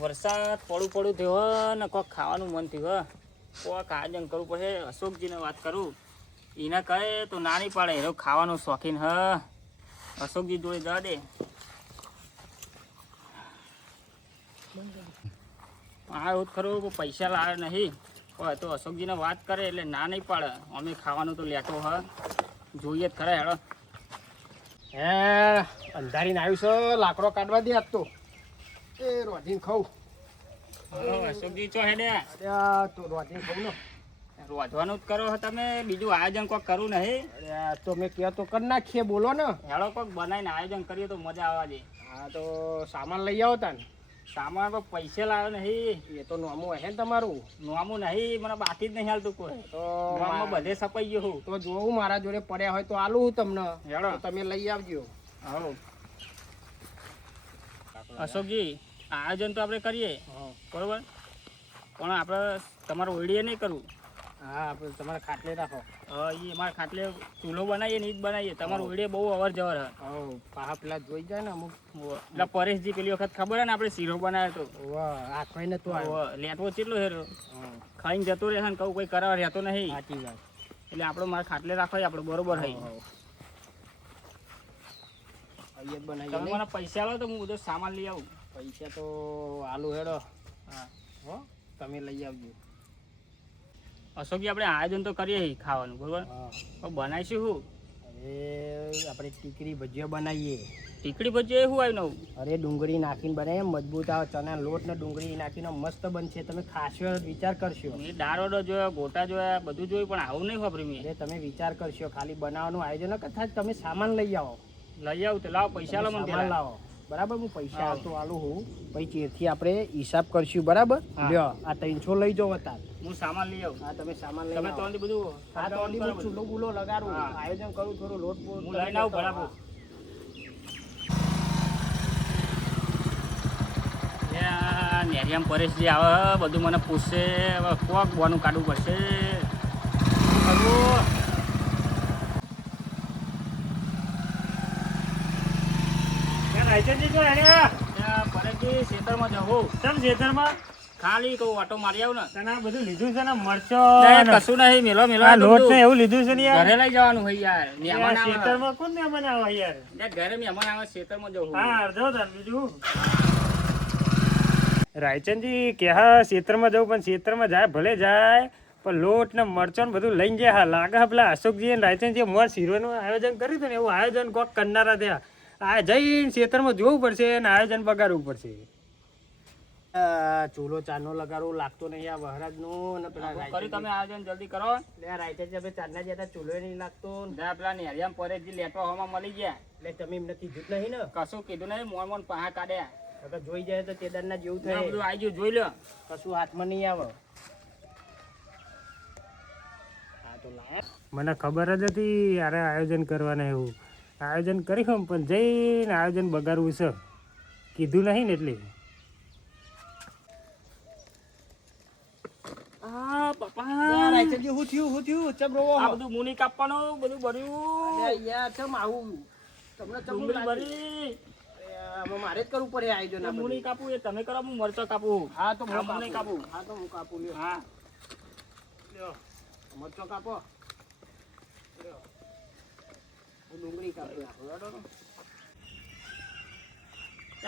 વરસાદ પડું થયો ને કોક ખાવાનું મન થયું કોક આયોજન કરવું પડે. અશોકજીને વાત કરું, એને કહે તો નાની પાડે. એનો ખાવાનું શોખીન હ. અશોકજી જોડે જવા દે. આ ખરું પૈસા લાવે નહીં તો અશોકજીને વાત કરે એટલે ના નહીં પાડે. અમે ખાવાનું તો લેતો હ, જોઈએ જ ખરા. હેડો હે અંધારીને આવ્યું છે, લાકડો કાઢવા દે આજ તો એ રોધીને ખાઉં. અશોકજી ચો હેડે તો રોધીને ખાઉં ને. રોધવાનું જ કરો તમે, બીજું આયોજન કોઈક કરવું નહીં. અરે તો મેં કહ્યા તો કરી નાખીએ, બોલો ને. હેડો કોઈક બનાવીને આયોજન કરીએ તો મજા આવવા દે. હા તો સામાન લઈ આવો તા ને. સામાન તો પૈસા લાવે નહીં. એ તો નોમું હશે ને તમારું. નોમું નહીં, મને બાકી જ નહીં હાલતું કોઈ. તો નોમમાં બધે સપાઈ ગયો હું. તો જોવું મારા જોડે પડ્યા હોય તો આલું હું તમને. હેડો તો તમે લઈ આવજો. હા અશોકજી, આયોજન તો આપણે કરીએ બરોબર, પણ આપણે તમારે ઓળીએ નહીં કરવું. હા આપણે તમારે ખાટલે રાખો. હા એ અમારે ખાટલે ચૂલો બનાવીએ ને એ જ બનાવીએ. તમારે ઓળીએ બહુ અવર જવર હ. પાહા પેલા જોઈ જાય ને અમુક. એટલે પરેશજી પેલી વખત ખબર હે ને આપણે શીરો બનાવ્યો હતો. આ કઈ નતું લેટવો કેટલો હેરો ખાઈને જતો રહેશે ને કહું કોઈ કરાવવા રહેતો નહીં. સાચી વાત. એટલે આપણે મારે ખાટલે રાખવા આપણે બરોબર હોય. તમે મને પૈસા લો તો હું બધો સામાન લઈ આવું. પૈસા તો આલુ હેડો. હા હો તમે લઈ આવજો. અશોકજી આપણે આયોજન તો કરીએ ખાવાનું બરોબર, પણ બનાવીશું શું? અરે આપણે ટીકડી ભજીયા બનાવીએ. ટીકડી ભજીયા શું આવ્યું નવું? અરે ડુંગળી નાખીને બનાવીએ, મજબૂત આવે. ચણા લોટ ને ડુંગળી નાખીને મસ્ત બનશે. તમે ખાશો વિચાર કરશો. મેં દારોડો જોયો, ગોટા જોયા, બધું જોયું, પણ આવું નહીં વાપર્યું મેં. અરે તમે વિચાર કરશો. ખાલી બનાવવાનું આયોજન કથા તમે સામાન લઈ આવો. લઈ આવું તો લાવો પૈસા લો મને સામાન લાવો. બરાબર, હું પૈસા આવતો આલું હું. પછી ચેરથી આપણે હિસાબ કરશું. બરાબર, લ્યો આ 300 લઈ જાઓ અત્યારે. હું સામાન લઈ આવું. હા તમે સામાન લઈ તમે તો બધું હા તો ચૂલો બુલો લગાડું, આયોજન કરું, થોડું લોટ બોટ હું લઈને આવું બરાબર. નેરિયામ પરેશજી આવે બધું મને પૂછશે. હવે કોક બોનું કાઢવું પડશે. પરેશજી ખેતરમાં જવું. કેમ ખેતરમાં ખાલી કહું ઓટો મારી આવું ને. તને આ બધું લીધું છે ને, મરચો કશું નહીં, મેલો મેલો આ લોટ ને એવું લીધું છે ને યાર. ઘરે લઈ જવાનું હોય યાર. મહેમાન આવે. ખેતરમાં કોણ મહેમાન આવે યાર? ઘરે મહેમાન આવે, ખેતરમાં જવું. હા અડધો તાર બીજું રાયચંદજી કે હા ખેતરમાં જવું, પણ ખેતરમાં જાય ભલે જાય પણ લોટ ને મરચો ને બધું લઈને જાય. હા લાગે પેલા અશોકજી અને રાયચંદજી મોર શીરોનું આયોજન કર્યું હતું ને, એવું આયોજન કોક કરનારા ત્યાં આ જઈને ખેતરમાં જોવું પડશે અને આયોજન બગાડવું પડશે. ચૂલો ચાનો લગાડવું લાગતો નહીં આ વહરાજ નું. અને પેલા કર્યું તમે આયોજન જલ્દી કરો. રાયચંદ આપણે ચાંદના જતા ચૂલો નહીં લાગતો. પેલા નેરિયામ પરેશજી લેટવા હોમાં મળી ગયા. એટલે તમે એમને કીધું જ નહીં ને. કશું કીધું નહીં, મોન મોન પાહા કાઢ્યા. અગર જોઈ જાય તો કેદારના જેવું બધું થાય. આવી ગયું, જોઈ લો. કશું હાથમાં નહીં આવે. મને ખબર જ હતી યાર આયોજન કરવાના. એવું આયોજન કર્યું પણ જઈને આયોજન બગાડવું છે, કીધું નહીં ને એટલે. આ બાપા રાયચંદજી હું થયું ચમ રોવો? આ બધું મુની કાપવાનું બધું ભર્યું. યાર ચમ આવું તમને ચમ ડુંગળી ભરી. આમાં મારે જ કરવું પડે આયોજન. આ મુની કાપું એ તમે કરો, હું મરચો કાપું. હા તો હું મુની કાપું. હા તો હું કાપું. લ્યો હા લ્યો મરચો કાપો. લ્યો હું ડુંગળી કાપી નાખું.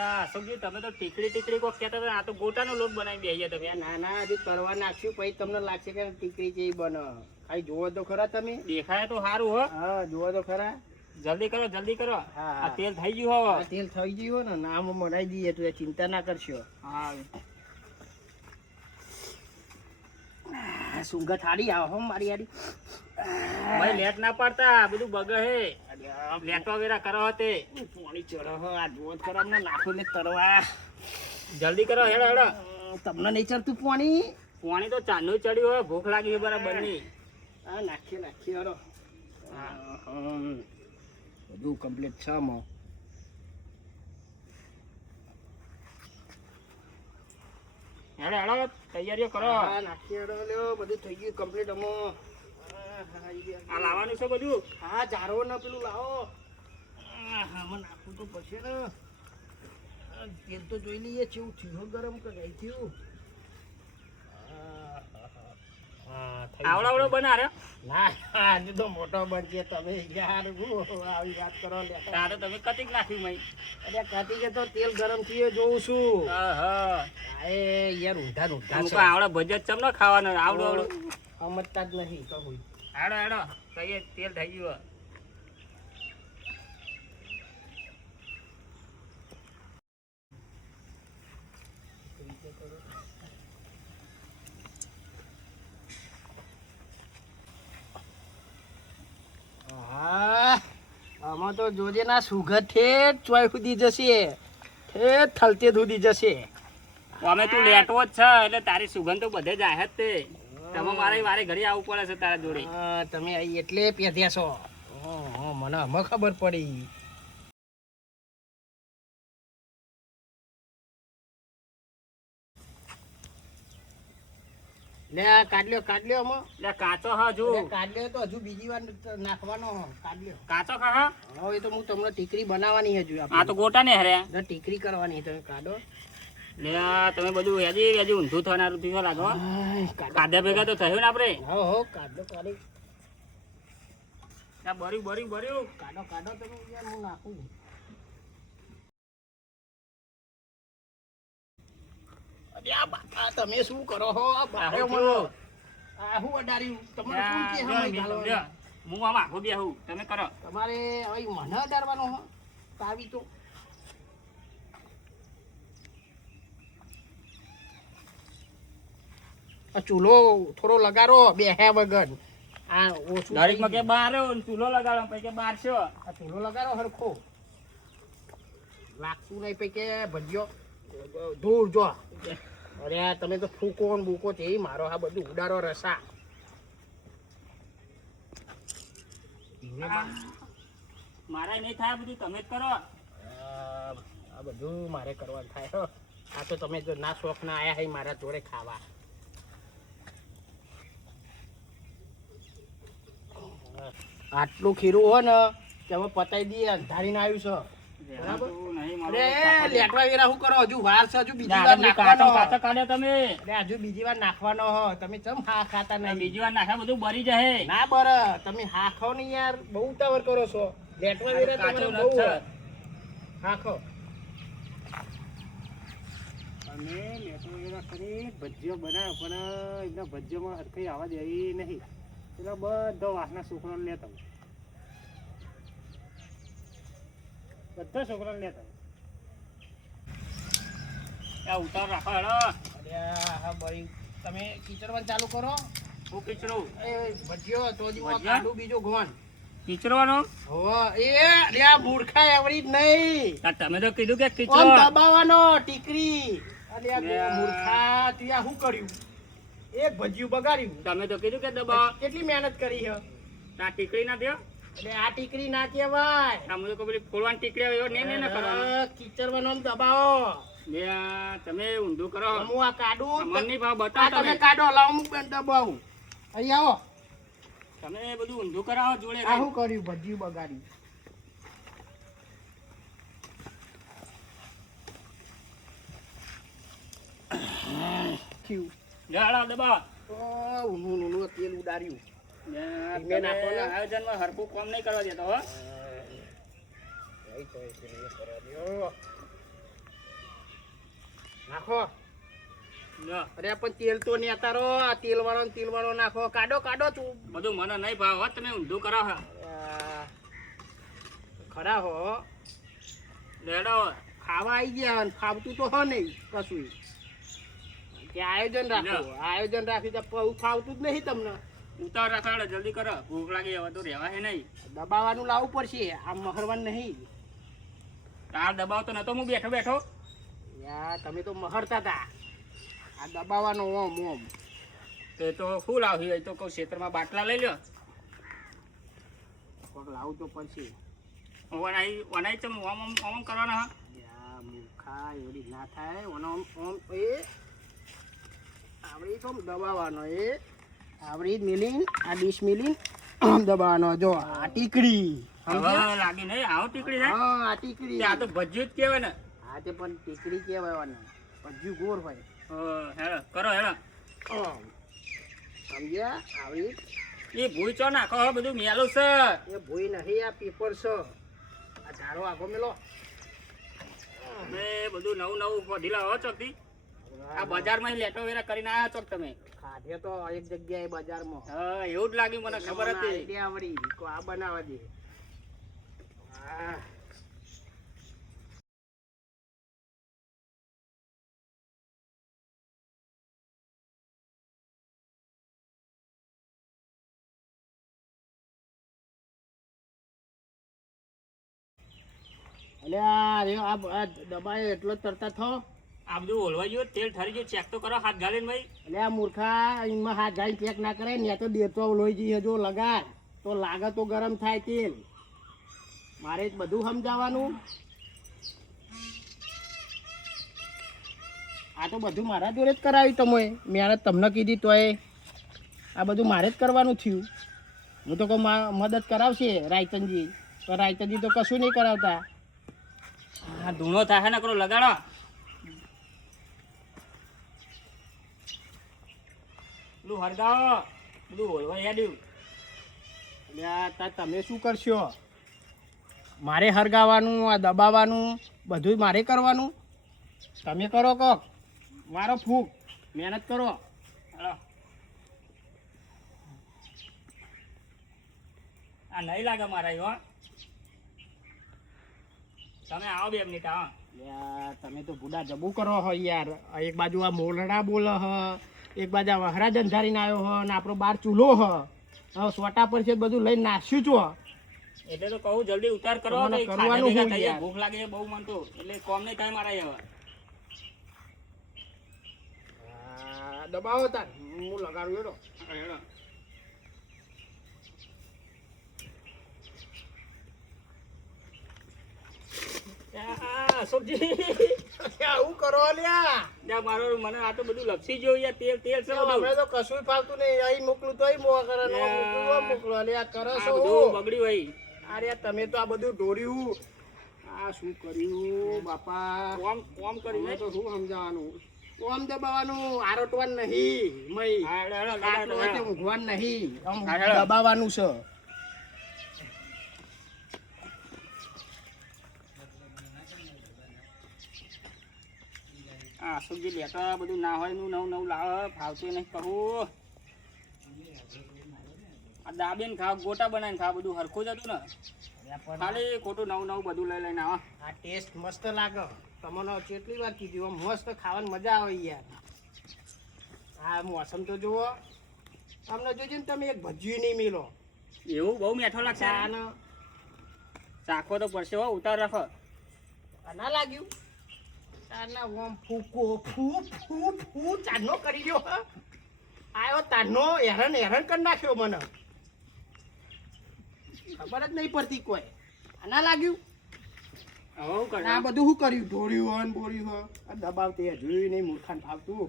અશોકજી તમે તો ટીકડી કોક કહેતા હતા. આ તો ગોટાનો લોટ બનાવી બેહીએ તમે. ના ના હજી તરવા નાખ્યું પછી તમને લાગશે કે ટીકડી જેવી બને. ખાલી જોવો તો ખરા તમે. દેખાય તો સારું હો. હા જોવો તો ખરા. જલ્દી કરો, જલ્દી કરો. હા, આ તેલ થઈ ગયું હવે. તેલ થઈ ગયું ને નામ મરાઈ દઈએ તો ચિંતા ના કરશો. હા સુંગા થાળી આવો મારી યારી. ભાઈ લેટ ના પાડતા, બધું બગે હે. લેટવા વેરા કરો હતે. પાણી ચડો આ જોત ખરાબ ના નાખો ને તરવા. જલ્દી કરો, હેડો હેડો. તમને નહીં ચડતું પાણી? પાણી તો ચાંદનું ચડ્યું હોય, ભૂખ લાગી છે બરાબર ની. હા નાખીએ હેડો. બધું કમ્પ્લીટ છે આમાં. હેડો હેડો, તૈયારીઓ કરો. હા નાખીએ હેડો. લ્યો બધું થઈ ગયું કમ્પ્લીટ આમાં. આ લાવવાનું છે બધું. હા જારો ને પેલું લાવો. આમાં નાખવું તો પડશે ને. તેલ તો જોઈ લઈએ કેવું થયું ગરમ કે નહીં થયું. આવડો બના રે ના આજે તો મોટો બનશે તમે યાર આવી વાત કરો લે. તારે તમે કતિક નાખ્યું મય અરે કાતી કે તો તેલ ગરમ થયું જોઉં છું. હા એ યાર ઊંધા ઊંધા અમુક આવડો બજેટ ચમ ન ખાવાનો આવડો સમજતા જ નહીં કહું. હેડો કહીએ તેલ થઈ ગયું હા આમાં તો જોજે ના સુગર ઠેઠ ચોય સુધી જશે, ઠેઠ થલતે સુધી જશે. અમે તું લેટવો જ છે એટલે તારી સુગંધ તો બધે જાય જ તે તમે મારે વારે ઘરે આવવું પડે છે તારા જોડે. હા તમે અહીં એટલે પેધ્યા છો. મને આમાં ખબર પડી. લે કાઢલ્યો આમાં. એટલે કાચો હા જો કાઢલ્યો તો હજુ બીજી વાર નાખવાનો હો. કાઢલ્યો કાચો ખા હવે એ તો હું તમને ટીકરી બનાવવાની હજુ. આ તો ગોટા ને હરે ટીકરી કરવાની તમે કાઢો. લે તમે બધું વેજી ઊંધું થનારું થયું લાગો. કાઢ્યા ભેગા તો થયું ને આપડે. હો કાઢો કાઢી બર્યું કાઢો તમે યાર હું નાખું. અરે આ બાપા તમે શું કરો હો? આ બારે મને આ હું અડાર્યું તમારે શું કે હમાઈ ગાલવાનું? હું આમાં આખો બેહું તમે કરો. તમારે હવે મને અડાડવાનો હો તાવી તો. આ ચૂલો થોડો લગાડો બેહે વગર. આ ઓછું દરેકમાં કે બાર ચૂલો લગાડો પછી કે 1200. આ ચૂલો લગાડો હરખો લાગતું નહીં પછી કે ભજ્યો દૂર જો. અરે તમે તો ફૂકો ને બૂકો તે મારો આ બધું ઉડાડો રસા. મારા નહીં થાય બધું તમે જ કરો. આ બધું મારે કરવાનું થાય હો. આ તો તમે જો ના શોખ ના આયા હોય મારા જોડે ખાવા. આટલું ખીરું હોય ને કે હવે પતાઈ દઈએ અંધારીને આવ્યું છે. બરાબર અરે લેટવા વેરા શું કરો? હજુ વાર છે, હજુ બીજી વાર નાખવાનો. કાચો કાઢ્યો તમે. અરે હજુ બીજી વાર નાખવાનો હો. તમે ચમ હા ખાતા નહીં? બીજી વાર નાખા બધું બરી જાય. ના બર તમે હા ખાઓ ને યાર બહુ ઉતાવળ કરો છો. લેટવા વેરા તમારે બહુ હા ખાઓ. અમે લેટવા વેરા કરી ભજીયો બનાવ્યો પણ એમના ભજીયોમાં હરખી આવવા દેવી નહીં. પેલા બધો વાસના છોકરાને લેતા બધા છોકરાને લેતા ઉતાર રાખો હેડો. અરે હા બરી તમે કીચડવાનું ચાલુ કરો. હું કીચડું એ ભજીયો તો ભજીયા? કાઢું બીજો ગોન. કીચડવાનો. હો એ રે આ મૂર્ખા એવડી જ નહીં. તમે તો કીધું કે ઓમ કીચડો દબાવવાનો ટીકરી. અરે આ મૂર્ખા તું આ શું કર્યું? એક ભજીયું બગાડ્યું. તમે તો કીધું કે દબાવ કેટલી મહેનત કરી છે. આ ટીકડી ના દો. એટલે આ ટીકરી ના કહેવાય. આમ તો પેલી ફોડવાની ટીકડી આવે એવો નહીં ને કરવાનો. કીચડવાનો દબાવો. લે આ તમે ઊંધું કરો. હું આ કાઢું. મને નહીં ભાવ આ બતાવો તમે તમે. કાઢો લાવો હું બેન દબાવું. અહીં આવો. તમે બધું ઊંધું કરાવો જોડે. આ શું કર્યું? ભજીયું બગાડ્યું. થયું. જાડો દબાવ. ઊનું ઊનું તેલ ઉડાડ્યું. તમે આયોજનમાં હરખું કામ નહીં કરવા દેતો હો. નાખો. લ્યો. અરે પણ તેલ તો નેતા રહો. આ તેલ વાળો નાખો. કાઢો તું. બધું મને નહીં ભાવ હો તમે ઊંધું કરાવો. ખરા હો. લેડો. ખાવા આવી ગયા ને ફાવતું તો હો નહીં કશું. ત્યાં આયોજન રાખી તો ફાવતું જ નહીં તમને. ઉતાવળ રાખો જલ્દી કરો. ભૂખ લાગી હવે તો રહેવા હે નહીં. દબાવવાનું લાવવું પડશે. આમ મહરવાનું નહીં. તાર દબાવ તો નતો હું બેઠો. યાર તમે તો મહરતા હતા. આ દબાવવાનો ઓમ તે તો ફૂલ આવ્યું હોય તો કહું ક્ષેત્રમાં બાટલા લઈ લ્યો. કોક લાવવું તો પડશે. વનાઈ ચમ ઓમ કરવાના હા. યા મૂર્ખા એવડી ના થાય. ઓમ એ આવડી તો દબાવવાનો. એ આવડી મિલીન આ ડીશ મિલીન આમ દબાવવાનો. જો આ ટીકડી હવે લાગી નહીં આવો ટીકડી થાય. હા આ ટીકડી. આ તો ભજીયું જ કહેવાય ને. આ તે પણ ટીકડી કહેવાય ને ભજ્યું ગોળ હોય હેડો કરો હેડો સમજ્યા આવી એ ભૂઈ ચો નાખો હો, બધું મેલું છે. એ ભૂઈ નહીં આ પેપર છે આ ધારો આગો મેલો તમે બધું નવું નવું વધી લાવો ચોકથી. આ બજારમાં લેટો વેરા કરીને આયા ચોક તમે. ખાધે તો એક જગ્યાએ બજારમાં હા એવું જ લાગ્યું મને ખબર હતી. આઈડિયા વળી કો આ બનાવવા દે હા અલ્યા આ દબાય એટલો જ તરતા થો આ બધું ઓલવાઈ ગયું, તેલ ઠરી ગયું, ચેક તો કરો હાથ ગાલીને ભાઈ. અલ્યા મૂર્ખા એમાં હાથ ગાઈ ચેક ના કરે ને તો દેતો લોહી જઈએ જો લગાડ તો લાગે તો ગરમ થાય તેલ મારે જ બધું સમજાવવાનું આ તો બધું મારા જોડે જ કરાવ્યું તમે મહેનત તમને કીધી તોય આ બધું મારે જ કરવાનું થયું હું તો કોઈ મદદ કરાવશે રાયચંદજી તો રાયચંદજી તો કશું નહીં કરાવતા આ ધૂણો થાય ને કરો લગાડો. બધું હરગાવો, બધું ઓલવાઈ યાડ્યું. અલ્યા તમે શું કરશો મારે હરગાવાનું આ દબાવવાનું બધું મારે કરવાનું તમે કરો કોક મારો ફૂક મહેનત કરો હેડો. આ નહીં લાગે મારા હો. તમે આવો 2 મિનિટ આવો. યાર તમે તો બુડા જબુ કરો હો યાર એક બાજુ આ મોલડા બોલે હ એક બાજુ આ વહરા જંધારીને આવ્યો હ ને આપણો બાર ચૂલો હ હવે સોટા પર છે બધું લઈને નાસ્યું છું એટલે તો કહું જલ્દી ઉતાર કરો. તમારે તો કરવાનું ખાધા ભેગા શું થઈ જાય. યાર? ભૂખ લાગે છે બહુ મન તો એટલે કોમ નહીં થાય મારા હવે. દબાવો તાર હું લગાડું એનો હેડો. અશોકજી આવું કરો લ્યા જા મારો મને આ તો બધું લપસી ગયું યાર. તેલ તેલ છે બધું. હમણાં તો કશું ફાલતું નહીં અહીં મોકલું તોય મોવા કરે ને મોકલું અલ્યા કરો આ છો બધું બગડ્યું હોય. અરે તમે તો આ બધું ઢોર્યું આ શું કર્યું બાપા કોમ કરીને અમે તો શું સમજાવવાનું ઓમ દબાવવાનું આરોટવાનું નહીં મય હા, હેડો, હેડો, આટલું હોય તે ઊંઘવાનું નહીં આમ હા, હેડો. દબાવવાનું છે આ અશોકજી લેતા બધું ના હોય નું નવું નવું લાવે ફાવતું નહીં કહું. આ દાબીને ખાવ ગોટા બનાવીને ખાવ બધું હરખું જ હતું ને. ખાલી ખોટું નવું નવું બધું લઈ લઈને આવો. આ ટેસ્ટ મસ્ત લાગે તમને કેટલી વાર કીધું આમ મસ્ત ખાવાની મજા આવે યાર આ મોસમ તો જુઓ તમને જોજો ને તમે એક ભજીયું નહીં મિલો એવું બહુ મીઠો લાગશે. ચાનો ચાખો તો પડશે હો, ઉતાર રાખો. આ ના લાગ્યું તારના ઓમ ફૂકો ફૂ ફૂ ફૂ ચાનો કરી ગયો હ આવ્યો તાનો હેરાન હેરાન કરી નાખ્યો મને ખબર જ નહીં પડતી કોઈ આ ના લાગ્યું હવે હું કરું? આ બધું શું કર્યું ઢોળ્યું હોય ને બોર્યું હોય આ દબાવતી જોયું નહીં મૂર્ખાને ફાવતું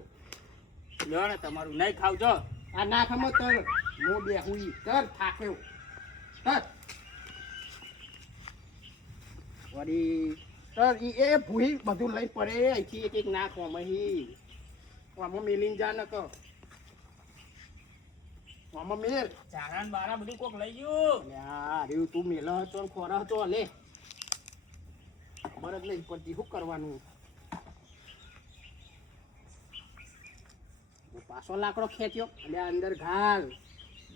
લ્યો ને તમારું નહીં ખાવજો. આ ના ખમો તર મો બે હુઈ તર થાક્યો તર વળી તર ઈ એ ભૂઈ બધું લઈ પડે અહીંથી એક એક નાખ આમાં આમાં મેલીને જા ન કહો આમાં મેલ ચારણ બારા બધું કોક લઈ ગયું. યાર એવું તું મેલ હતો ને ખોરા હતો લે ખબર જ નહીં પડતી શું કરવાનું પાછો લાકડો ખેંચ્યો એટલે અંદર ઘાલ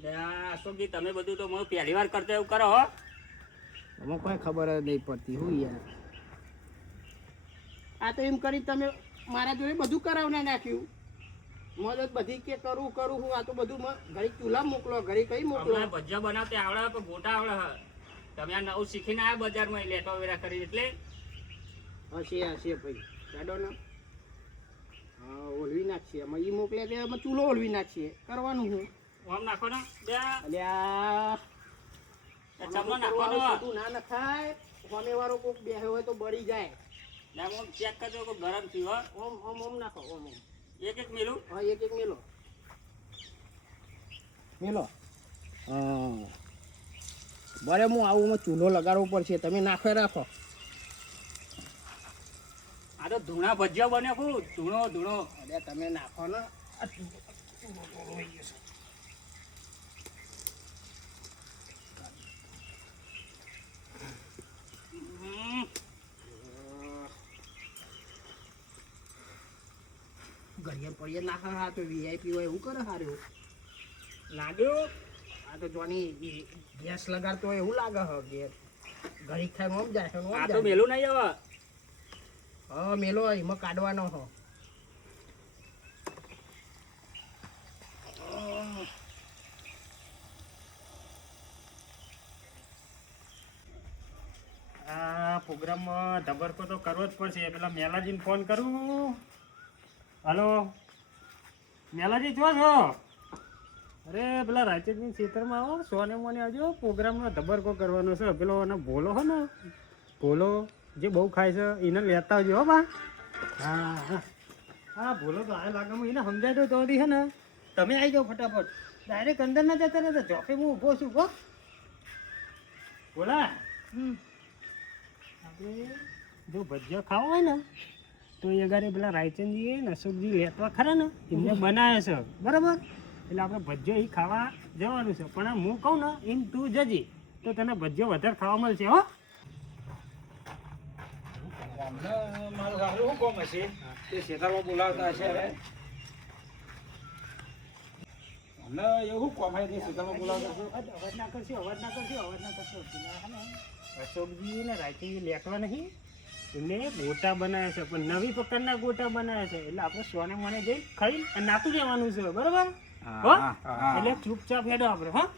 લે આ અશોકજી તમે બધું તો મને પહેલી વાર કરતો એવું કરો હો. એમાં કોઈ ખબર જ નહીં પડતી હું યાર આ તો એમ કરી તમે મારા જોડે બધું કરાવના નાખ્યું મદદ બધી કે કરું કરું હું આ તો બધું ઘડી ચૂલા મોકલો ઘડી કઈ મોકલો અમને ભજીયા બનાવતા આવડે પણ ગોટા આવડે હ. તમે આ નવું શીખીને આવ્યા બજારમાં લેટો વેરા કરી એટલે હશે હશે ભાઈ ચાડો ને હા ઓલવી નાખીએ એમાં એ મોકલે તે એમાં ચૂલો ઓલવી નાખીએ કરવાનું હું આમ નાખો ને બે અલ્યા ચમનો નાખો ને. તું ના નખાય સામે વાળો કોક બેહ્યો હોય તો બળી જાય લે આમ ચેક કરજો કે ગરમ થયું હો. ઓમ ઓમ ઓમ નાખો ઓમ ઓમ એક એક મિલું. હા એક એક મેલો મેલો હા બરે હું આવું ચૂલો લગાડવો પડશે તમે નાખો રાખો આ તો ધૂણા ભજીયા બન્યા કું ધૂણો ધૂણો. અરે તમે નાખો ને આ ચૂલો થોડો રહી જશે. ઘડિયાળ પડીએ નાખા હા તો વીઆઈપી હોય એવું કરે હારું લાગ્યું. આ તો જોની ગેસ લગાડતો હોય એવું લાગે હ ગેસ ઘડીક થાય નોમ જાય છે, નોમ આ તો જાય. મેલું નહીં આવે. હા મેલો એમાં કાઢવાનો હો. આ પ્રોગ્રામમાં ધબરકો તો કરવો જ પડશે. પેલા મેલાજીને ફોન કરું. હલો મેલાજી છો છો? અરે પેલા રાજેશની ખેતરમાં આવો, સોને મોને આવજો. પ્રોગ્રામનો ધબરકો કરવાનો છે. પેલો એને ભોલો હો ને, ભોલો જે બહુ ખાય છે એને લેતા આવજો હો બા. હા હા હા ભોલો તો આ લાગામાં એને સમજાય તો તોડી છે ને તમે આવી જાઓ ફટાફટ. ડાયરેક્ટ અંદર ના જતા રહેતા, ચોકે હું ઊભો છું. હો બોલા આપણે જો ભજીયા ખાવા હોય ને તો એ અગારે પેલા રાયચંદજી ને અશોકજી લેટવા ખરા ને એમને બનાવે છે બરાબર. એટલે આપણે ભજીયો એ ખાવા જવાનું છે. પણ હું કહું ને એમ તું જજી તો તને ભજીયો વધારે ખાવા મળશે. હો મારું સારું શું કોમ હશે તે શેતારમાં બોલાવતા હશે. હવે અમને એવું કોમ હોય તે શેતારમાં બોલાવતા હશે. અવાજ ના કરશો, અવાજ ના કરશો, અવાજ ના કરશો. પેલા હે ને અશોકજી ને રાયચંદજી લેટવા નહીં એમને ગોટા બનાવે છે, પણ નવી પ્રકારના ગોટા બનાવે છે. એટલે આપણે સોને મને જઈ ખાઈ અને નાતું જવાનું છે બરાબર. હો એટલે ચૂપચાપ હેડો આપણે. હા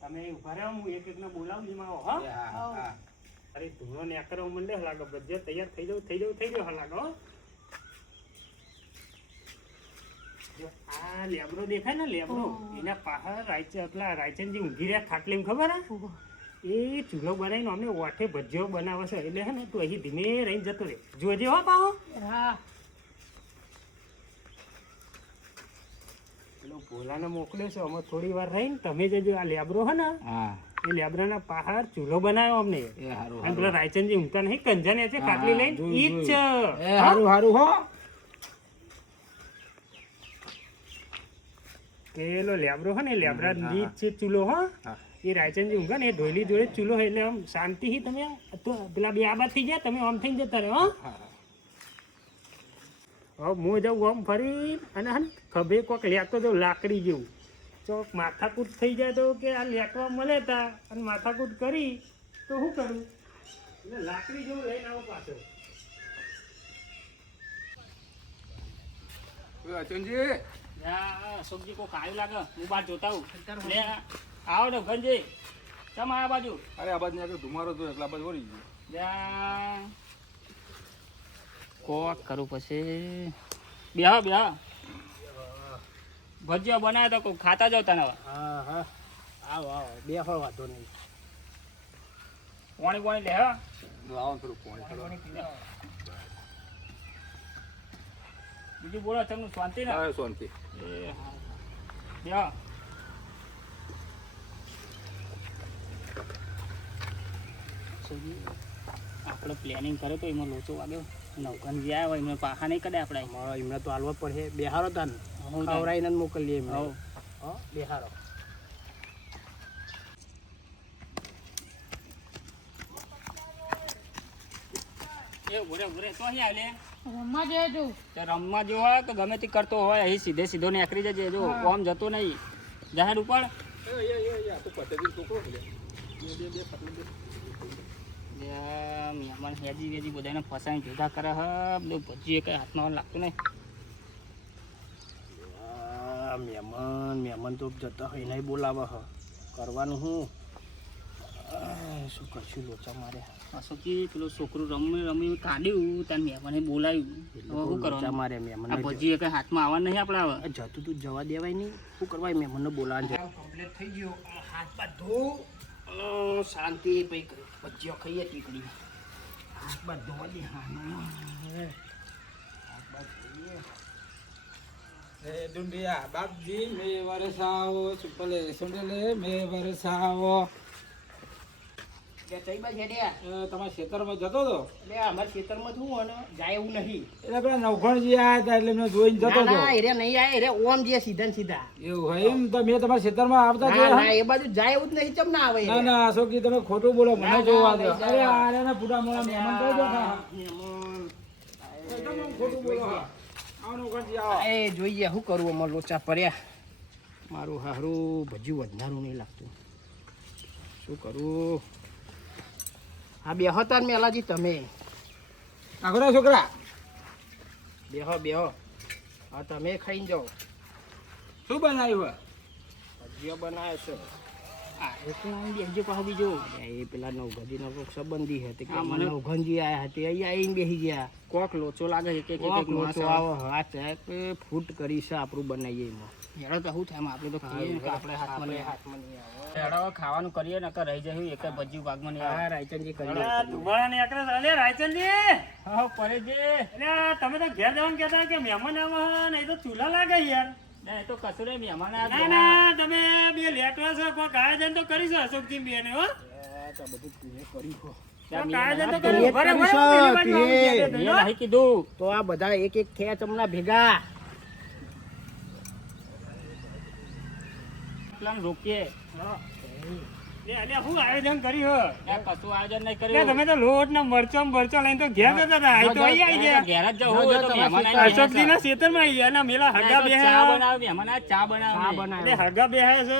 તમે ઉભા રહો, હું એક એકને બોલાવું માં આવો. હા અરે ધૂળો ને કરો મને લાગે ભજીયા તૈયાર થઈ જાવ લાગે. હો આ લેબડો દેખાય ને, લેબડો એના પાછળ રાયચંદજી ઊંઘી રહ્યા ખાટલીમાં ખબર હે એ ચૂલો બનાવીને અમને ઓઠે ભજીયો બનાવે છે. એટલે હે ને તું અહીં ધીમે રહીને જતો રહે, જોજે હો પાહો. હા પેલો ભોલાને મોકલ્યો છે, અમે થોડી વાર રહીને તમે જજો. આ લેબરો હે ને એ લેબરાના પહાડ ચૂલો બનાવ્યો અમને. અને પેલા રાયચંદજી ઊંઘતા નહીં કંજાને છે ખાટલી લઈને ઈ જ છે. સારું સારું હો. પેલો લેબરો હે ને લેબરા ની છે ચૂલો. હો એ રાયચંદજી ઊંઘે ને એ ધોઈલી જોડે ચૂલો એટલે આમ શાંતિથી તમે તો પેલા બે આબાદ થઈ જાય, તમે આમ થઈને જતા રહો. હવે હું જાઉં આમ ફરી અને હે ખભે કોક લેતો જાઉં લાકડી જેવું. ચોક માથાકૂટ થઈ જાય તો કે આ લેટવા મળે તા અને માથાકૂટ કરી તો શું કરું? એટલે લાકડી જેવું લઈને આવો પાછો. અચનજી અશોકજી કોઈ કાયું લાગે, હું બહાર જોતા હું. લે આવો ને ઘરજી ચમ આ બાજુ. અરે આ બાજુ આગળ ધુમારો તો એકલા બાજુ વળી ગયો. કોક કરું પછી બેહો બેહો ભજીયા બનાવે તો કોઈ ખાતા જાવ તને. હા હા આવો આવો બે હો વાંધો નહીં. પાણી પાણી લે હા લાવો થોડું પાણી. બીજું બોલો તમને શાંતિ ને? શાંતિ. એ હા બેહો. આપણે પ્લાનિંગ કર્યો તો એમાં લોચો વાગ્યો. નવકન જે આવ્યા હોય એમને પાખા નહીં કદાય આપણે. એમને તો હાલવા પડે. બેહારો તાન ખવડાવીને જ મોકલીએ એમને. હા બેહારો. એ ઉરે ઉરે તો અહીં આલે રમવા જજો. રમવા જો હોય કે ગમે તે કરતો હોય અહીં સીધે સીધો નીકળી જજે. જો ઓમ જતો નહીં જાહેર ઉપર. મહેમાન હેજી વેજી બધાને ફસાઈને જુદા કરે હ. બધું ભજી કઈ હાથમાં લાગતું નહીં. મહેમાન તો જતા હોય નહીં બોલાવે હ. કરવાનું હું શું કરશું? લોચા મારે અશોકજી પેલો છોકરું રમી કાઢ્યું તાર મહેમાને બોલાવ્યું. શું કરવાનું? મારે મહેમાન ભજી કઈ હાથમાં આવવા નહીં આપણે. હવે જતું તું જવા દેવાય નહીં. શું કરવા? મહેમાનને બોલાવવાનું કમ્પ્લીટ થઈ ગયો. હાથ બાદ ધો શાંતિ પછી ભજીયો ખાઈએ ટીકડી. હાથ બાદ ધોવા દે. હાથ બાદ ખાઈએ. ડુંડિયા બાપજી મે વરસાવો ચુપલે સુંડલે મે વરસાવો. કે ચઈ બાજ હેડ્યા તમારા ખેતરમાં જતો હતો એટલે અમારા ખેતરમાં શું હોય ને જાય એવું નહીં એટલે પેલા નવઘણજી આવ્યા હતા એટલે મેં જોઈને જતો હતો ના એરે નહીં આય એરે ઓમ જે સીધા ને સીધા એવું હોય એમ તો મેં તમારા ખેતરમાં આવતા ના જોયા ના એ બાજુ જાય એવું જ નહીં ચમ ના આવે ના એરે. ના અશોકજી તમે ખોટું બોલો મને ના, જોવા ના, દો નહીં અરે જાય. આરે ના પૂરા મોડા મહેમાન કહી દો ખરા. મહેમાન. એકદમ આમ ખોટું બોલો હા. આવો નવઘણજી આવો એ જોઈએ શું કરું અમાર લોચા પડ્યા મારું હારું ભજ્યું વધનારું નહીં લાગતું શું કરું હા બેહો તાર મેલાજી તમે આગળ છોકરા બેહો બેહો હા તમે ખાઈને જાઓ શું બનાવ્યું ભજીયો બનાવે છે આ એ તો આમ બેસજો પાછો બીજો એ પેલા નવઘંજીનો કોક સંબંધી હતી કે મને નવઘંજી આયા હતી અહીંયા આવીને બેસી ગયા કોક લોચો લાગે છે કે કોક લોચો આવો હા ચેક ફૂટ કરી છે આપણું બનાવીએ એમાં હેડો તો શું થાય આપણે તો ખાઈએ ને કે આપણે હાથમાં નહીં આવે. હાથમાં નહીં આવે હેડો હવે ખાવાનું કરીએ ને કે રહી જશું એક ભજીયું ભાગમાં નહીં આવે. હા રાયચંદજી કરી અલ્યા, ધુમાડા ને એકલા છે. અલ્યા, રાયચંદજી! હા પરેશજી અલ્યા, તમે તો ઘેર જવાનું કહેતા કે મહેમાન આવે ને એ તો ચૂલા લાગે યાર. ના એ તો કશું નહીં મહેમાન ના આવ્યા. ના, તમે બે લેટવા છો કોઈક આયોજન તો કરીશું અશોકજી બેને હો તો બધું પૂરે કર્યું હો. કોઈક આયોજન તો મેં કર્યું. કરી બરાબર, છે, પેલી બાજુ આવું તે. કહેતા મેં હતા, નહીં કીધું તો આ બધા એક એક થયા તમના ભેગા પેલા રોકીએ હો. લે, અલ્યા, શું આયોજન કર્યું હો? ત્યાં કશું આયોજન નહીં લે, કર્યું. તમે તો લોટ ને મરચો ને બરચો લઈને તો ઘેર જતા હતા. અહીં તો અહીં આવી ગયા. ઘેર જ જવું હોય તો મહેમાન આવ્યા. અશોકજીના ખેતરમાં આવી ગયા. અને મેલા હગા તો ચા બેહ્યા. બનાવે મહેમાન આવ્યા, ચા બનાવે. ચા એટલે બનાવ્યો હગા બેહ્યા છે,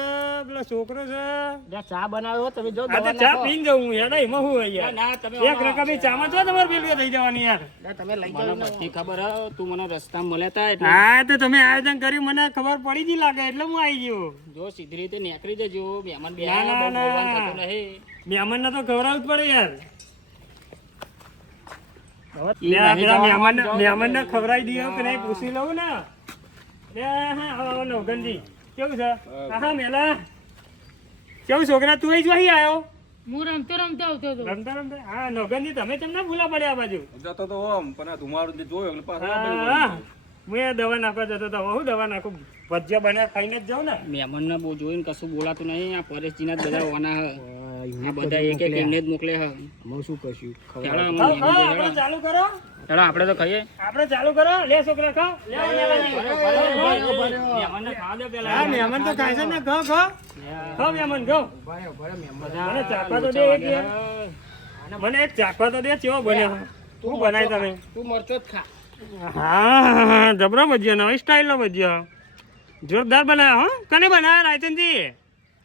પેલો છોકરો છે. ત્યાં ચા બનાવ્યો તમે જો આ તો દવા ચા નાખો. પીને જવું હું યાર. એમાં શું હોય ના, યાર? ના, તમે એક રકમી ચામાં તો તમારે પેલું થઈ જવાની યાર. લે, તમે લઈ મને જાઓ ને. બધી ખબર હે, તું મને રસ્તામાં મળ્યા તા એટલે હા, તો તમે આયોજન કર્યું મને ખબર પડી જ લાગે એટલે હું આવી ગયો. જો સીધી રીતે નીકળી જજો મહેમાન બે ના, ના, બહુ ના. બોલવાનું થતું નહીં. મહેમાનને તો ખવડાવવું જ પડે યાર. ઈ લે, આ નહીં પેલા જવાનું, મહેમાનને ખવડાવી દઈએ કે નહીં પૂછી લઉં ને. લે, હા, આવો નવગનજી. કેવું છે? હા, મેલા. કેવું છોકરા તું અહીં જ અહીં આવ્યો? હું રમતો રમતો આવતો હતો રમતા રમતા? હા, નવગનજી તમે કેમ ના ભૂલા પડ્યા આ બાજુ? જતો તો ઓમ પણ આ ધુમાડું જે જોયો એટલે પાછો હા, હું એ દવા નાખવા જતો હતો. હું દવા નાખું? ભજીયા બનાવીને ખાઈને જ જાઉં ને. મહેમાનને બહુ જોઈને કશું બોલાતું નહીં. આ પરેશજીના જ બધા વાના હે. એમને આ બધા એક એક એમને જ મોકલે હે. અમે શું કરશું હેડો, અમે ખાઓ, મહેમાન ખાઓ, જોડે આપણે હેડો. ચાલુ કરો. હેડો, આપણે તો ખાઈએ. આપણે ચાલુ કરો. લે છોકરા ખાઓ. લે, મહેમાનને ખાવા દો પહેલા. હા, મહેમાન તો ખાય છે ને. ખાઓ, ખાઓ. ખાઓ, મહેમાન, ખાઓ. બધા મને ચાખવા તો દે લોચા એક યાર. મને એક ચાખવા તો દે. કેવો બન્યો? શું બનાય તમે? તું મરચો જ ખા હા, જબરો ભજીયો, નવી સ્ટાઇલનો ભજીયો. જોરદાર બનાવ્યો હો. કને બનાવ્યા રાયચંદજી?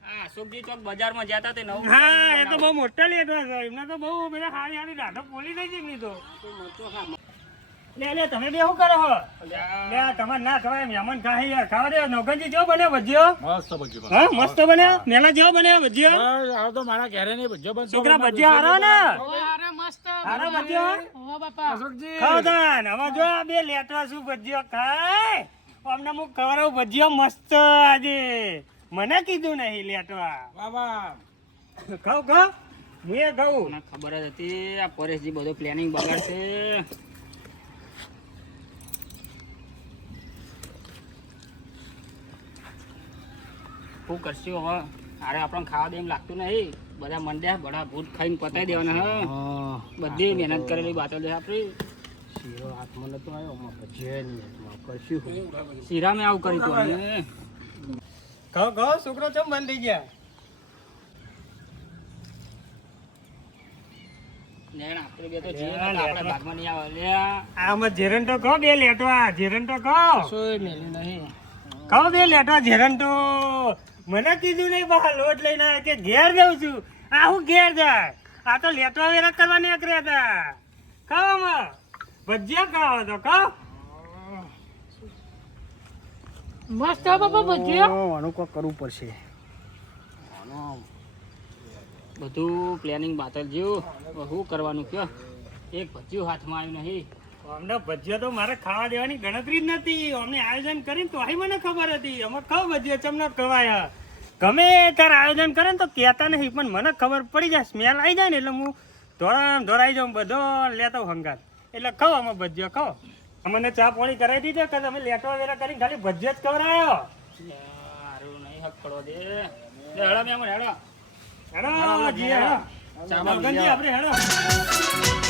આ અશોકજી ચોક બજારમાં જતા તે નવું હા, એ તો બહુ મોટા લેટવા છે. એમને તો બહુ બધા હારી હારી દાઢો પોલી થઈ છે એમની તો. લે, તમે બે શું કરો છો? લે, તમારે ના ખવાય, મહેમાન ખાય યાર. ખાવા દે. નવગનજી જેવો બન્યો ભજીયો? મસ્ત બગી હા, મસ્ત બન્યો. મેલા જેવો બન્યો ભજીયો? આવ તો મારા ઘરે નહીં ભજ્યો બનતો છોકરા ભજીયા હારો ને? ઓય અરે મસ્ત હારો ભજીયો? ઓ બાપા અશોકજી ખાઓ તાન. હવે જો આ બે લેટવા શું ભજીયો ખાય. અમને હું ખવડાવું ભજીયો મસ્ત આજે. મને કીધું નહીં લેટવા. બાબા ખાઓ, ખાઓ. હું એ ખાઉં. મને ખબર જ હતી આ પરેશજી બધું પ્લાનિંગ બગાડશે. શું કરશું હવે? અરે આપણને ખાવા દે એમ લાગતું નહીં. બધા મંડ્યા બડા ભૂત ખાઈને પતાઈ દેવાના હે. બધી મહેનત કરેલી બાતો છે આપણી. શીરો હાથમાં નતો આવ્યો આમાં ભજીયા નહીં હાથમાં કરશું શું? શીરામે આવું કર્યું તું અમે. ખાઓ, ખાઓ. છોકરો ચમ બંધ થઈ ગયા? નેણ આપણે બે તો જીએ ને તો આપણા ભાગમાં નહીં આવે. લે આમાં જેરંટો કહો બે લેટવા. જેરંટો કહો. કશોય મેલ્યું નહીં કહો બે લેટવા જેરંટો. મને કીધું નહીં બહાર લોટ લઈને આવ્યા કે ઘેર જાઉં છું. આ હું ઘેર જાય? આ તો લેટવા વેરા કરવા નીકળ્યા હતા. કહો આમાં ભજીયા ખાઓ તો કહો. મસ્ત હો બાપા ભજીયો આનું કોક કરવું પડશે બધું પ્લાનિંગ બાતલ જેવું. હવે શું કરવાનું કયો? એક ભજીયું હાથમાં આવ્યું નહીં. અમને ભજીયા તો મારે ખાવા દેવાની ગણતરી જ નથી. અમને આયોજન કરીને તો મને ખબર હતી. અમે ખાવ ભજીયા ચમને ખવાયા. ગમે તાર આયોજન કરે ને તો કહેતા નહીં, પણ મને ખબર પડી જાય. સ્મેલ આવી જાય ને એટલે હું ધોરાઈ જાઉં બધો લેતો હંગાત. એટલે ખાઓ અમે ભજીયા ખાઓ. અમને ચા પાણી કરાવી દીધો કે તમે લેટવા વેરા કરીને ખાલી ભજીયા જ ખવડાયો. હારું નહીં હક પડવા દે. લે હેડો મેમન હેડો. હેડો જી હેડો. ચામાં લગનજી આપણે હેડો